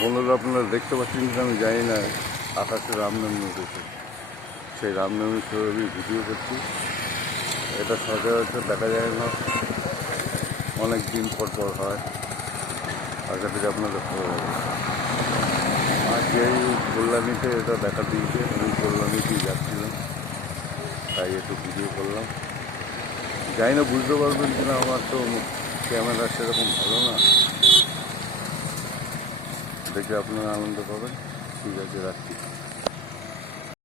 বন্ধুরা, আপনারা দেখতে পাচ্ছেন যে আমি জানি না আকাশে রামনবমী উঠেছে। সেই রামনবমীর ছবি ভিডিও করছি। এটা সচরাচর দেখা যায় না, অনেক দিন পর পর হয়। আগে থেকে আপনাদের ভালো লাগে। আজকে এই কল্যাণীতে এটা দেখা দিয়েছে, আমি কল্যাণীতেই যাচ্ছিলাম, তাই একটু ভিডিও করলাম। জানি না বুঝতে পারবেন কিনা, আমার তো ক্যামেরা সেরকম ভালো না, দেখে আপনারা আনন্দ পাবেন। ঠিক আছে, রাখছি।